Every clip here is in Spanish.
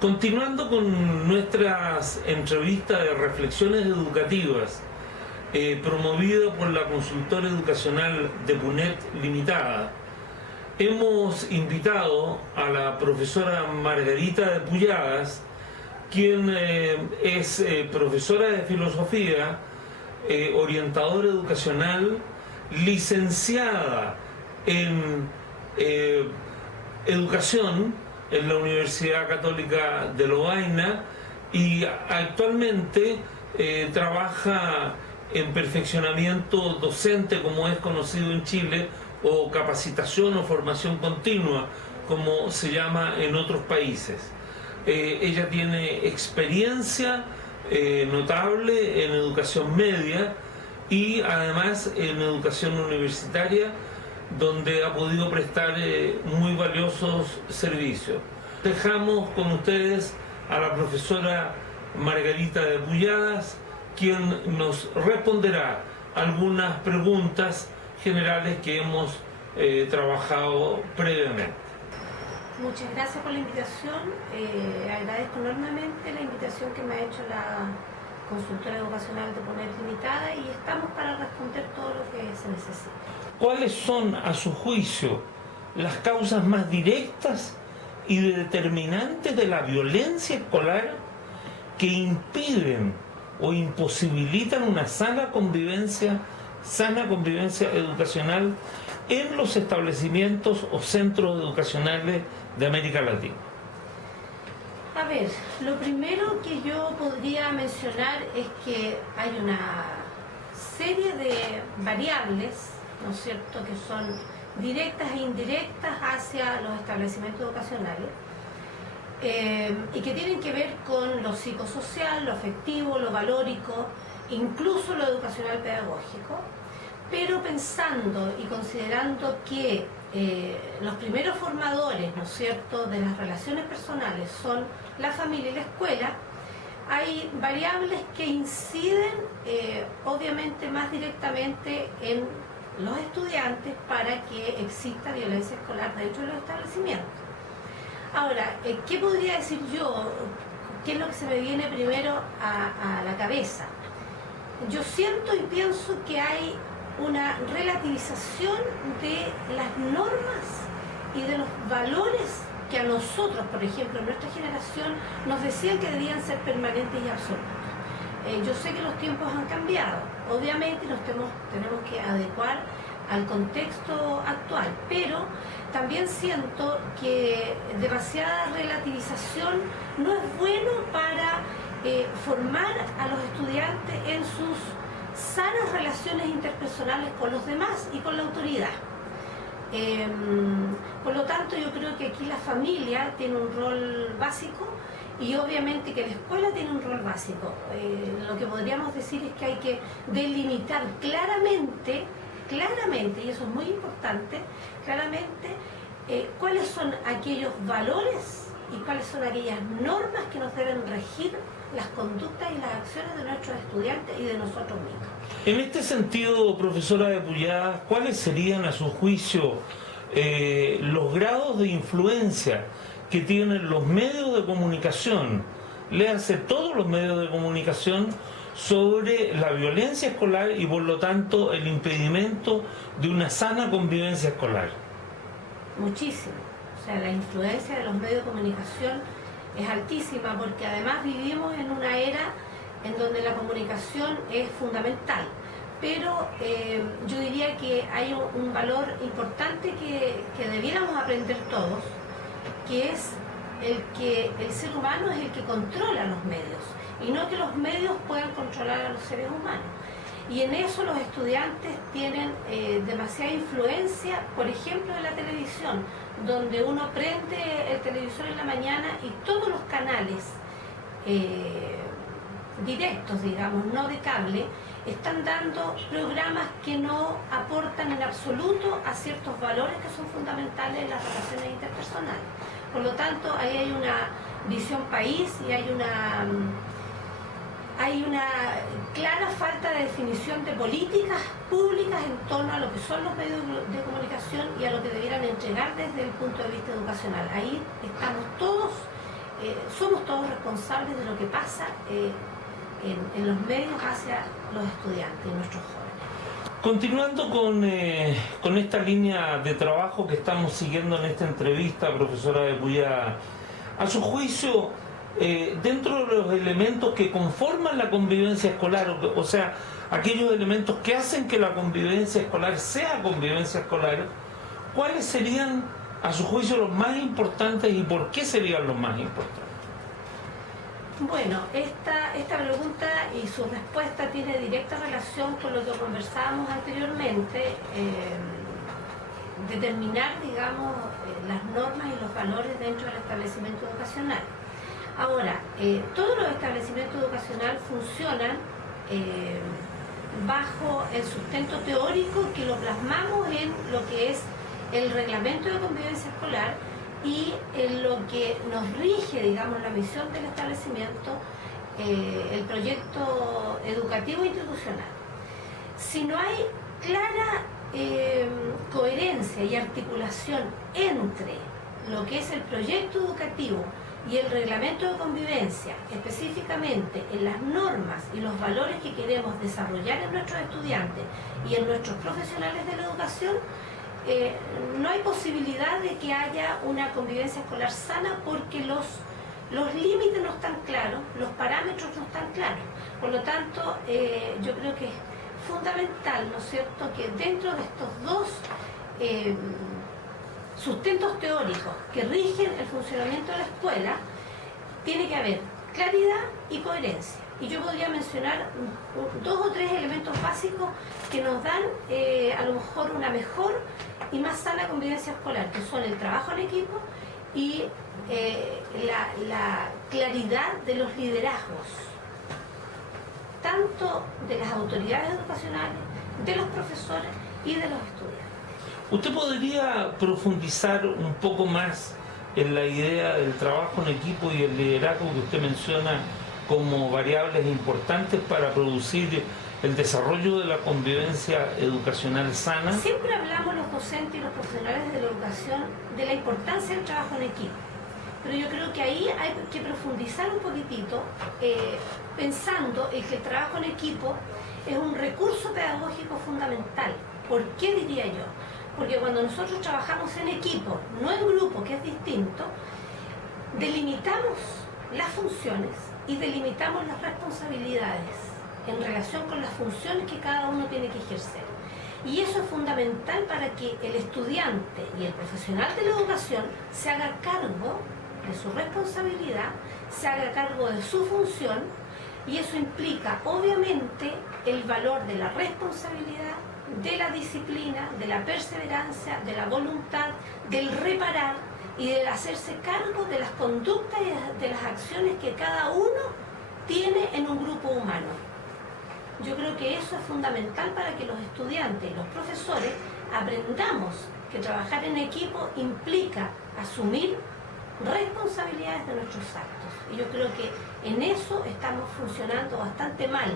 Continuando con nuestras entrevistas de reflexiones educativas, promovida por la consultora educacional de Punet Limitada, hemos invitado a la profesora Margarita de Pulladas, quien es profesora de filosofía, orientadora educacional, licenciada en educación en la Universidad Católica de Lovaina y actualmente trabaja en perfeccionamiento docente, como es conocido en Chile, o capacitación o formación continua, como se llama en otros países. Ella tiene experiencia notable en educación media y además en educación universitaria, donde ha podido prestar muy valiosos servicios. Dejamos con ustedes a la profesora Margarita de Pulladas, quien nos responderá algunas preguntas generales que hemos trabajado previamente. Muchas gracias por la invitación. Agradezco enormemente la invitación que me ha hecho la consultora educacional de Punet Limitada y estamos para responder todo lo que se necesite. ¿Cuáles son, a su juicio, las causas más directas y determinantes de la violencia escolar que impiden o imposibilitan una sana convivencia educacional en los establecimientos o centros educacionales de América Latina? A ver, lo primero que yo podría mencionar es que hay una serie de variables, ¿no es cierto?, que son directas e indirectas hacia los establecimientos educacionales y que tienen que ver con lo psicosocial, lo afectivo, lo valórico, incluso lo educacional pedagógico, pero pensando y considerando que los primeros formadores, ¿no es cierto?, de las relaciones personales son la familia y la escuela, hay variables que inciden obviamente más directamente en los estudiantes para que exista violencia escolar dentro de los establecimientos. Ahora, ¿qué podría decir yo? ¿Qué es lo que se me viene primero a la cabeza? Yo siento y pienso que hay una relativización de las normas y de los valores que a nosotros, por ejemplo, en nuestra generación, nos decían que debían ser permanentes y absolutos. Yo sé que los tiempos han cambiado, obviamente nos tenemos que adecuar al contexto actual, pero también siento que demasiada relativización no es bueno para formar a los estudiantes en sus sanas relaciones interpersonales con los demás y con la autoridad. Por lo tanto, yo creo que aquí la familia tiene un rol básico y obviamente que la escuela tiene un rol básico. Lo que podríamos decir es que hay que delimitar claramente, y eso es muy importante, cuáles son aquellos valores y cuáles son aquellas normas que nos deben regir las conductas y las acciones de nuestros estudiantes y de nosotros mismos. En este sentido, profesora de Pulladas, ¿cuáles serían, a su juicio, los grados de influencia que tienen los medios de comunicación, léanse todos los medios de comunicación, sobre la violencia escolar y por lo tanto el impedimento de una sana convivencia escolar? Muchísimo. O sea, la influencia de los medios de comunicación es altísima porque además vivimos en una era en donde la comunicación es fundamental. Pero yo diría que hay un valor importante que debiéramos aprender todos, que es que el ser humano es el que controla los medios y no que los medios puedan controlar a los seres humanos. Y en eso los estudiantes tienen demasiada influencia, por ejemplo, de la televisión, donde uno prende el televisor en la mañana y todos los canales directos, digamos, no de cable, están dando programas que no aportan en absoluto a ciertos valores que son fundamentales en las relaciones interpersonales. Por lo tanto, ahí hay una visión país y hay una clara falta de definición de políticas públicas en torno a lo que son los medios de comunicación y a lo que debieran entregar desde el punto de vista educacional. Ahí estamos todos somos todos responsables de lo que pasa en los medios hacia los estudiantes y nuestros jóvenes. Continuando con esta línea de trabajo que estamos siguiendo en esta entrevista, profesora de Puyá, a su juicio, dentro de los elementos que conforman la convivencia escolar, o sea, aquellos elementos que hacen que la convivencia escolar sea convivencia escolar, ¿cuáles serían, a su juicio, los más importantes y por qué serían los más importantes? Bueno, esta pregunta y su respuesta tiene directa relación con lo que conversábamos anteriormente, determinar, digamos, las normas y los valores dentro del establecimiento educacional. Ahora, todos los establecimientos educacionales funcionan bajo el sustento teórico que lo plasmamos en lo que es el reglamento de convivencia escolar y en lo que nos rige, digamos, la misión del establecimiento, el proyecto educativo institucional. Si no hay clara coherencia y articulación entre lo que es el proyecto educativo y el reglamento de convivencia, específicamente en las normas y los valores que queremos desarrollar en nuestros estudiantes y en nuestros profesionales de la educación, no hay posibilidad de que haya una convivencia escolar sana porque los límites no están claros, los parámetros no están claros. Por lo tanto, yo creo que es fundamental, ¿no es cierto?, que dentro de estos dos sustentos teóricos que rigen el funcionamiento de la escuela, tiene que haber claridad y coherencia. Y yo podría mencionar 2 o 3 elementos básicos que nos dan a lo mejor una mejor y más sana convivencia escolar, que son el trabajo en equipo y la claridad de los liderazgos, tanto de las autoridades educacionales, de los profesores y de los estudiantes. ¿Usted podría profundizar un poco más en la idea del trabajo en equipo y el liderazgo que usted menciona como variables importantes para producir el desarrollo de la convivencia educacional sana? Siempre hablamos los docentes y los profesionales de la educación de la importancia del trabajo en equipo, pero yo creo que ahí hay que profundizar un poquitito pensando en que el trabajo en equipo es un recurso pedagógico fundamental. ¿Por qué diría yo? Porque cuando nosotros trabajamos en equipo, no en grupo, que es distinto, delimitamos las funciones y delimitamos las responsabilidades en relación con las funciones que cada uno tiene que ejercer. Y eso es fundamental para que el estudiante y el profesional de la educación se haga cargo de su responsabilidad, se haga cargo de su función, y eso implica obviamente el valor de la responsabilidad, de la disciplina, de la perseverancia, de la voluntad, del reparar y del hacerse cargo de las conductas y de las acciones que cada uno tiene en un grupo humano. Yo creo que eso es fundamental para que los estudiantes y los profesores aprendamos que trabajar en equipo implica asumir responsabilidades de nuestros actos. Y yo creo que en eso estamos funcionando bastante mal.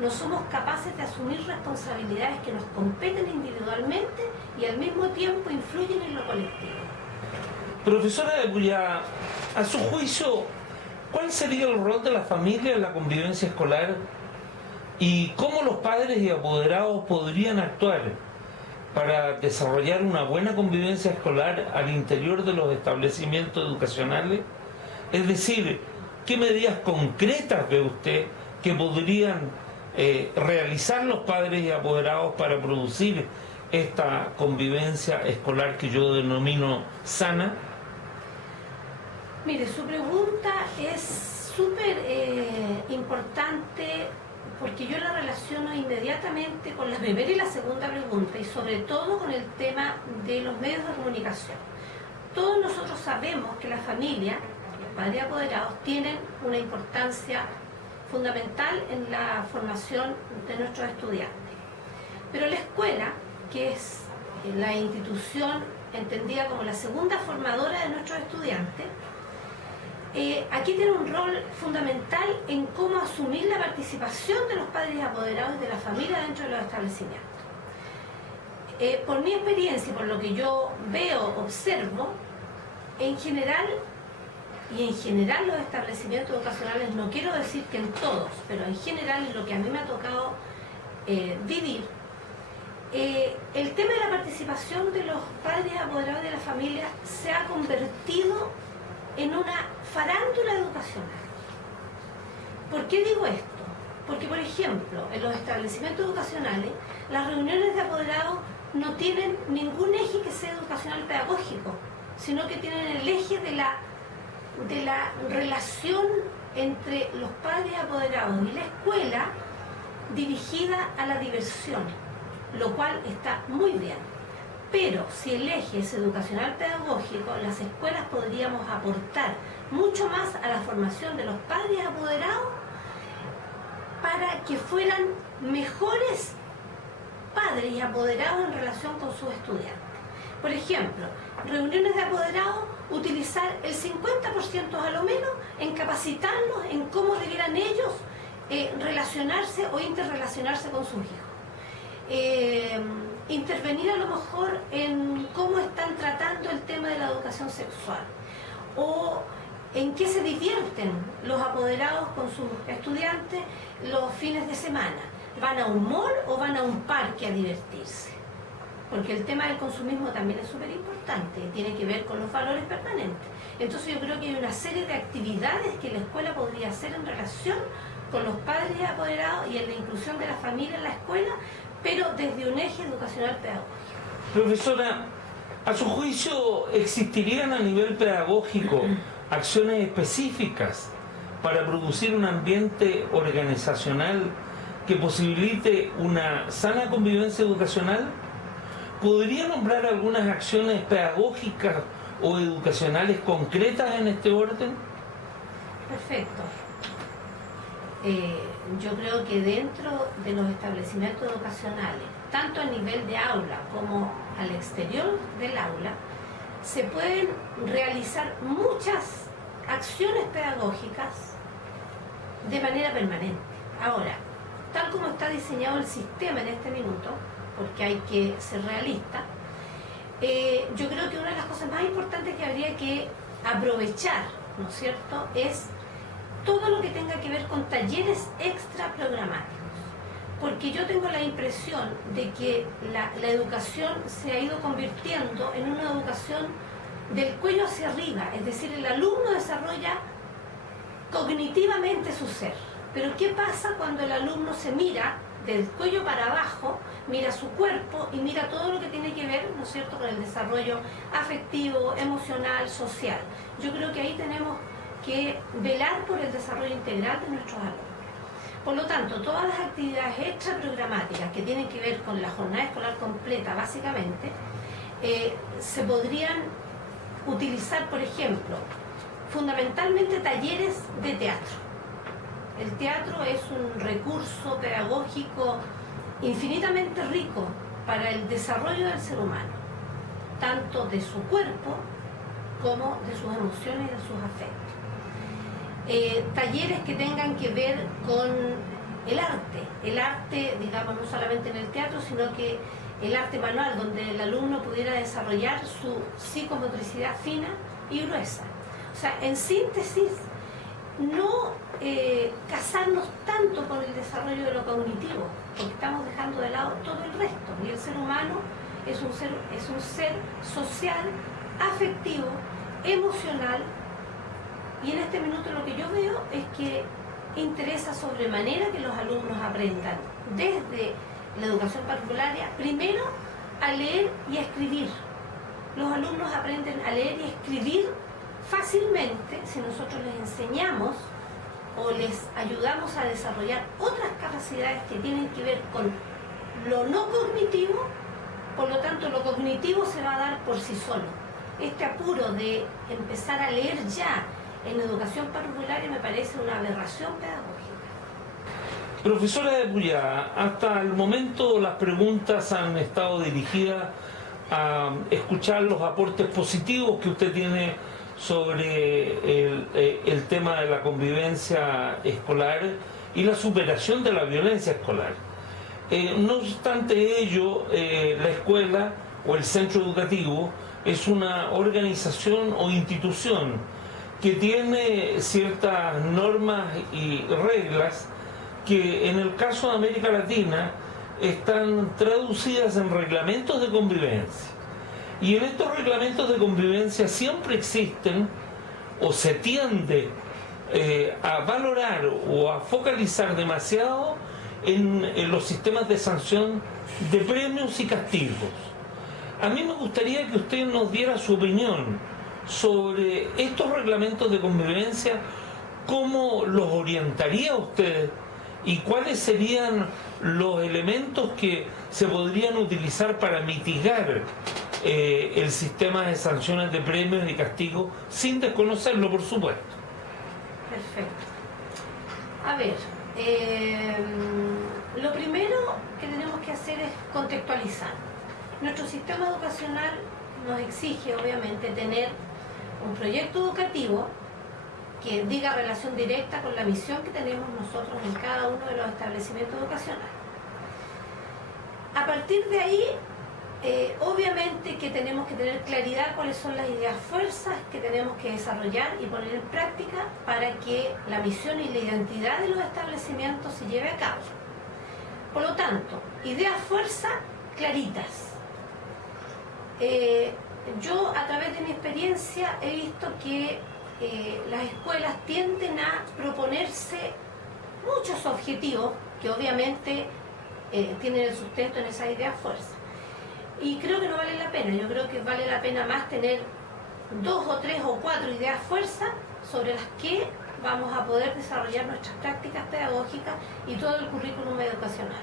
No somos capaces de asumir responsabilidades que nos competen individualmente y al mismo tiempo influyen en lo colectivo. Profesora de Puyá, a su juicio, ¿cuál sería el rol de la familia en la convivencia escolar y cómo los padres y apoderados podrían actuar para desarrollar una buena convivencia escolar al interior de los establecimientos educacionales? Es decir, ¿qué medidas concretas ve usted que podrían realizar los padres y apoderados para producir esta convivencia escolar que yo denomino sana? Mire, su pregunta es súper importante porque yo la relaciono inmediatamente con la primera y la segunda pregunta y sobre todo con el tema de los medios de comunicación. Todos nosotros sabemos que la familia, los padres y apoderados, tienen una importancia fundamental en la formación de nuestros estudiantes. Pero la escuela, que es la institución entendida como la segunda formadora de nuestros estudiantes, aquí tiene un rol fundamental en cómo asumir la participación de los padres y apoderados de la familia dentro de los establecimientos. Por mi experiencia y por lo que yo veo, observo, en general y en general los establecimientos educacionales, no quiero decir que en todos, pero en general en lo que a mí me ha tocado vivir, el tema de la participación de los padres apoderados de la familia se ha convertido en una farándula educacional. ¿Por qué digo esto? Porque, por ejemplo, en los establecimientos educacionales, las reuniones de apoderados no tienen ningún eje que sea educacional pedagógico, sino que tienen el eje de la relación entre los padres apoderados y la escuela dirigida a la diversión, lo cual está muy bien. Pero si el eje es educacional pedagógico, las escuelas podríamos aportar mucho más a la formación de los padres apoderados para que fueran mejores padres y apoderados en relación con sus estudiantes. Por ejemplo, reuniones de apoderados, utilizar el 50% a lo menos en capacitarlos en cómo debieran ellos relacionarse o interrelacionarse con sus hijos. Intervenir a lo mejor en cómo están tratando el tema de la educación sexual o en qué se divierten los apoderados con sus estudiantes los fines de semana. ¿Van a un mall o van a un parque a divertirse? Porque el tema del consumismo también es súper importante, tiene que ver con los valores permanentes. Entonces yo creo que hay una serie de actividades que la escuela podría hacer en relación con los padres apoderados y en la inclusión de la familia en la escuela, pero desde un eje educacional pedagógico. Profesora, a su juicio, ¿existirían a nivel pedagógico acciones específicas para producir un ambiente organizacional que posibilite una sana convivencia educacional? ¿Podría nombrar algunas acciones pedagógicas o educacionales concretas en este orden? Perfecto. Yo creo que dentro de los establecimientos educacionales, tanto a nivel de aula como al exterior del aula, se pueden realizar muchas acciones pedagógicas de manera permanente. Ahora, tal como está diseñado el sistema en este minuto, porque hay que ser realista, yo creo que una de las cosas más importantes que habría que aprovechar, ¿no es cierto?, es todo lo que tenga que ver con talleres extra programáticos. Porque yo tengo la impresión de que la educación se ha ido convirtiendo en una educación del cuello hacia arriba, es decir, el alumno desarrolla cognitivamente su ser. Pero ¿qué pasa cuando el alumno se mira del cuello para abajo, mira su cuerpo y mira todo lo que tiene que ver, ¿no es cierto?, con el desarrollo afectivo, emocional, social? Yo creo que ahí tenemos que velar por el desarrollo integral de nuestros alumnos. Por lo tanto, todas las actividades extra programáticas que tienen que ver con la jornada escolar completa, básicamente, se podrían utilizar, por ejemplo, fundamentalmente talleres de teatro. El teatro es un recurso pedagógico infinitamente rico para el desarrollo del ser humano, tanto de su cuerpo como de sus emociones y de sus afectos. Talleres que tengan que ver con el arte, digamos, no solamente en el teatro, sino que el arte manual, donde el alumno pudiera desarrollar su psicomotricidad fina y gruesa. O sea, en síntesis, no casarnos tanto con el desarrollo de lo cognitivo, porque estamos dejando de lado todo el resto. Y el ser humano es un ser social, afectivo, emocional, y en este minuto lo que yo veo es que interesa sobremanera que los alumnos aprendan desde la educación parvularia, primero a leer y a escribir. Los alumnos aprenden a leer y a escribir fácilmente si nosotros les enseñamos o les ayudamos a desarrollar otras capacidades que tienen que ver con lo no cognitivo. Por lo tanto, lo cognitivo se va a dar por sí solo. Este apuro de empezar a leer ya en educación parvularia me parece una aberración pedagógica. Profesora de Puyá, hasta el momento las preguntas han estado dirigidas a escuchar los aportes positivos que usted tiene sobre el tema de la convivencia escolar y la superación de la violencia escolar. No obstante ello, la escuela o el centro educativo es una organización o institución que tiene ciertas normas y reglas que en el caso de América Latina están traducidas en reglamentos de convivencia. Y en estos reglamentos de convivencia siempre existen o se tiende a valorar o a focalizar demasiado en los sistemas de sanción de premios y castigos. A mí me gustaría que usted nos diera su opinión sobre estos reglamentos de convivencia, cómo los orientaría usted y cuáles serían los elementos que se podrían utilizar para mitigar el sistema de sanciones de premios y castigos sin desconocerlo, por supuesto. Perfecto. A ver, lo primero que tenemos que hacer es contextualizar. Nuestro sistema educacional nos exige, obviamente, tener un proyecto educativo que diga relación directa con la misión que tenemos nosotros en cada uno de los establecimientos educacionales. A partir de ahí, obviamente que tenemos que tener claridad cuáles son las ideas fuerzas que tenemos que desarrollar y poner en práctica para que la misión y la identidad de los establecimientos se lleve a cabo. Por lo tanto, ideas fuerza claritas. Yo, a través de mi experiencia, he visto que las escuelas tienden a proponerse muchos objetivos que obviamente tienen el sustento en esas ideas fuerza. Y creo que no vale la pena. Yo creo que vale la pena más tener 2 o 3 o 4 ideas fuerza sobre las que vamos a poder desarrollar nuestras prácticas pedagógicas y todo el currículum educacional.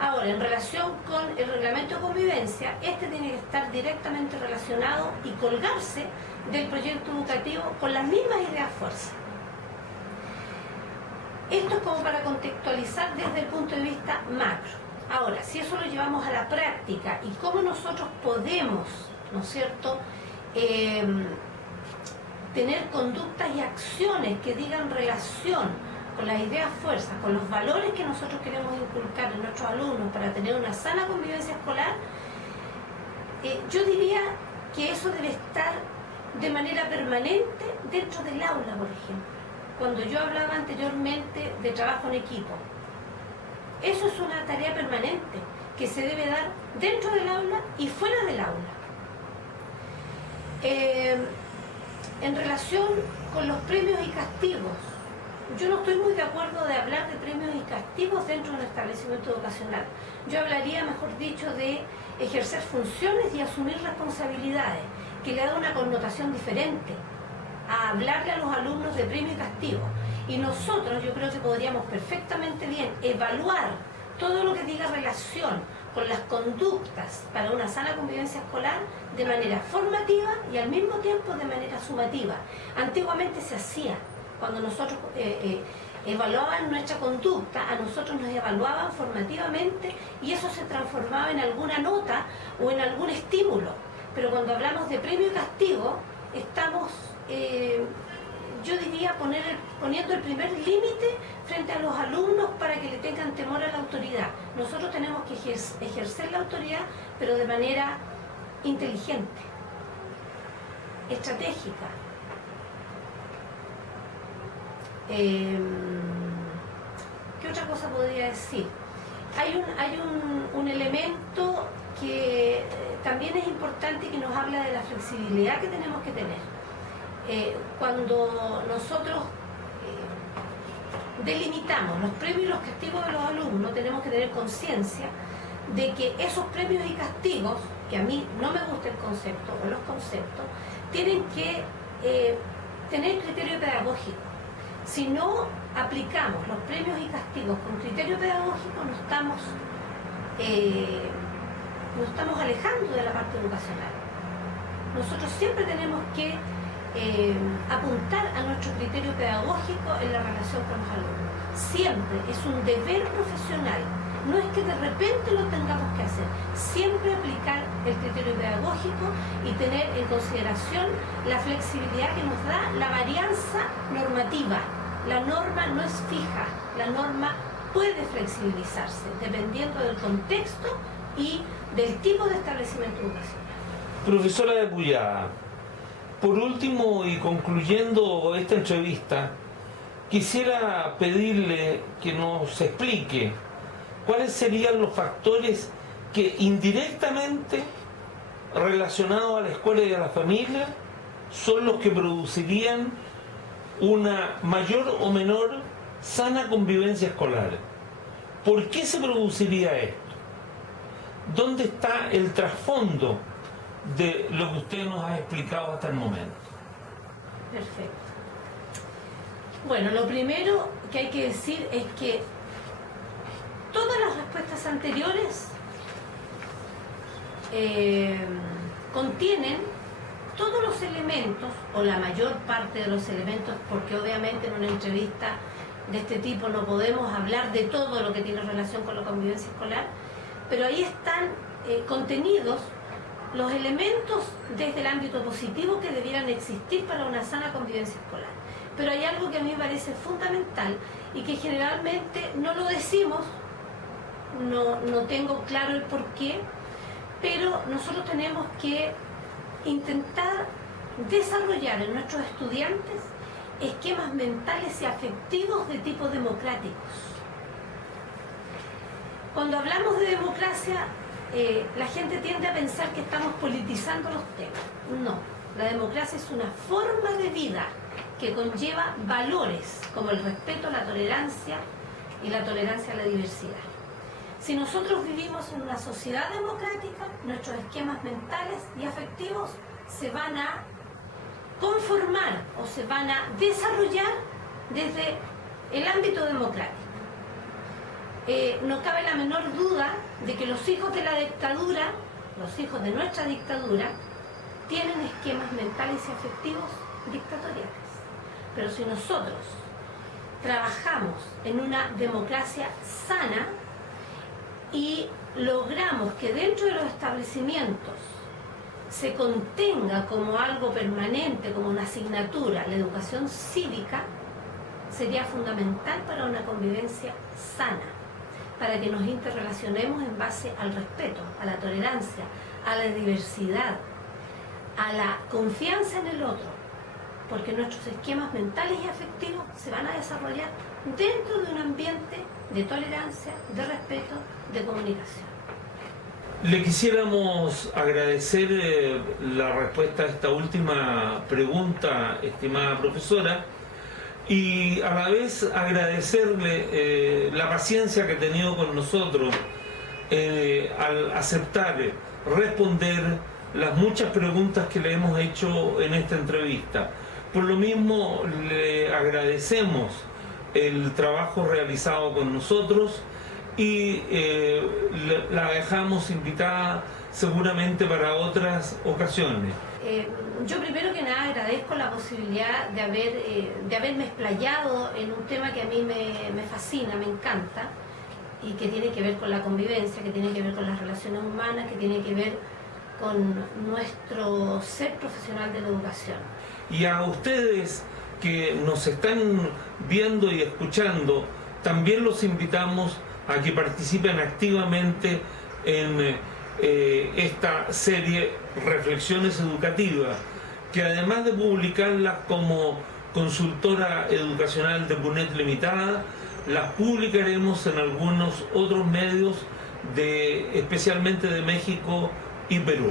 Ahora, en relación con el reglamento de convivencia, este tiene que estar directamente relacionado y colgarse del proyecto educativo con las mismas ideas fuerza. Esto es como para contextualizar desde el punto de vista macro. Ahora, si eso lo llevamos a la práctica y cómo nosotros podemos, ¿no es cierto?, tener conductas y acciones que digan relación con las ideas fuerzas, con los valores que nosotros queremos inculcar en nuestros alumnos para tener una sana convivencia escolar, yo diría que eso debe estar de manera permanente dentro del aula, por ejemplo. Cuando yo hablaba anteriormente de trabajo en equipo, eso es una tarea permanente que se debe dar dentro del aula y fuera del aula. En relación con los premios y castigos, yo no estoy muy de acuerdo de hablar de premios y castigos dentro de un establecimiento educacional. Yo hablaría, mejor dicho, de ejercer funciones y asumir responsabilidades, que le da una connotación diferente a hablarle a los alumnos de premio y castigo. Y nosotros, yo creo que podríamos perfectamente bien evaluar todo lo que diga relación con las conductas para una sana convivencia escolar de manera formativa y al mismo tiempo de manera sumativa. Antiguamente se hacía, cuando nosotros evaluaban nuestra conducta, a nosotros nos evaluaban formativamente y eso se transformaba en alguna nota o en algún estímulo. Pero cuando hablamos de premio y castigo, estamos, yo diría, poniendo el primer límite frente a los alumnos para que le tengan temor a la autoridad. Nosotros tenemos que ejercer la autoridad, pero de manera inteligente, estratégica. ¿Qué otra cosa podría decir? Hay un elemento que también es importante y que nos habla de la flexibilidad que tenemos que tener. Cuando nosotros delimitamos los premios y los castigos de los alumnos, tenemos que tener conciencia de que esos premios y castigos, que a mí no me gusta el concepto o los conceptos, tienen que tener criterio pedagógico. Si no aplicamos los premios y castigos con criterio pedagógico, nos estamos alejando de la parte educacional. Nosotros siempre tenemos que apuntar a nuestro criterio pedagógico en la relación con los alumnos. Siempre es un deber profesional, no es que de repente lo tengamos que hacer, siempre aplicar el criterio pedagógico y tener en consideración la flexibilidad que nos da la varianza normativa. La norma no es fija, la norma puede flexibilizarse dependiendo del contexto y del tipo de establecimiento educacional. Profesora de Puyada, Por último, y concluyendo esta entrevista, quisiera pedirle que nos explique cuáles serían los factores que indirectamente relacionados a la escuela y a la familia son los que producirían una mayor o menor sana convivencia escolar. ¿Por qué se produciría esto? ¿Dónde está el trasfondo de lo que usted nos ha explicado hasta el momento? Perfecto. Bueno, lo primero que hay que decir es que todas las respuestas anteriores contienen todos los elementos, o la mayor parte de los elementos, porque obviamente en una entrevista de este tipo no podemos hablar de todo lo que tiene relación con la convivencia escolar, pero ahí están contenidos los elementos desde el ámbito positivo que debieran existir para una sana convivencia escolar. Pero hay algo que a mí me parece fundamental y que generalmente no lo decimos, no tengo claro el porqué, pero nosotros tenemos que intentar desarrollar en nuestros estudiantes esquemas mentales y afectivos de tipo democráticos. Cuando hablamos de democracia, la gente tiende a pensar que estamos politizando los temas. No, la democracia es una forma de vida que conlleva valores como el respeto, la tolerancia y la tolerancia a la diversidad. Si nosotros vivimos en una sociedad democrática, nuestros esquemas mentales y afectivos se van a conformar o se van a desarrollar desde el ámbito democrático. No cabe la menor duda de que los hijos de la dictadura, los hijos de nuestra dictadura, tienen esquemas mentales y afectivos dictatoriales. Pero si nosotros trabajamos en una democracia sana y logramos que dentro de los establecimientos se contenga como algo permanente, como una asignatura, la educación cívica, sería fundamental para una convivencia sana, para que nos interrelacionemos en base al respeto, a la tolerancia, a la diversidad, a la confianza en el otro, porque nuestros esquemas mentales y afectivos se van a desarrollar dentro de un ambiente de tolerancia, de respeto, de comunicación. Le quisiéramos agradecer la respuesta a esta última pregunta, estimada profesora, y a la vez agradecerle la paciencia que ha tenido con nosotros al aceptar responder las muchas preguntas que le hemos hecho en esta entrevista. Por lo mismo, le agradecemos el trabajo realizado con nosotros y la dejamos invitada seguramente para otras ocasiones. Yo primero que nada agradezco la posibilidad de haberme explayado en un tema que a mí me fascina, me encanta, y que tiene que ver con la convivencia, que tiene que ver con las relaciones humanas, que tiene que ver con nuestro ser profesional de la educación. Y a ustedes que nos están viendo y escuchando, también los invitamos a que participen activamente en esta serie Reflexiones Educativas, que además de publicarlas como consultora educacional de PUNET Limitada, las publicaremos en algunos otros medios, especialmente de México y Perú.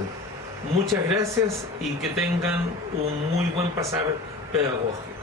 Muchas gracias y que tengan un muy buen pasar pedagógico.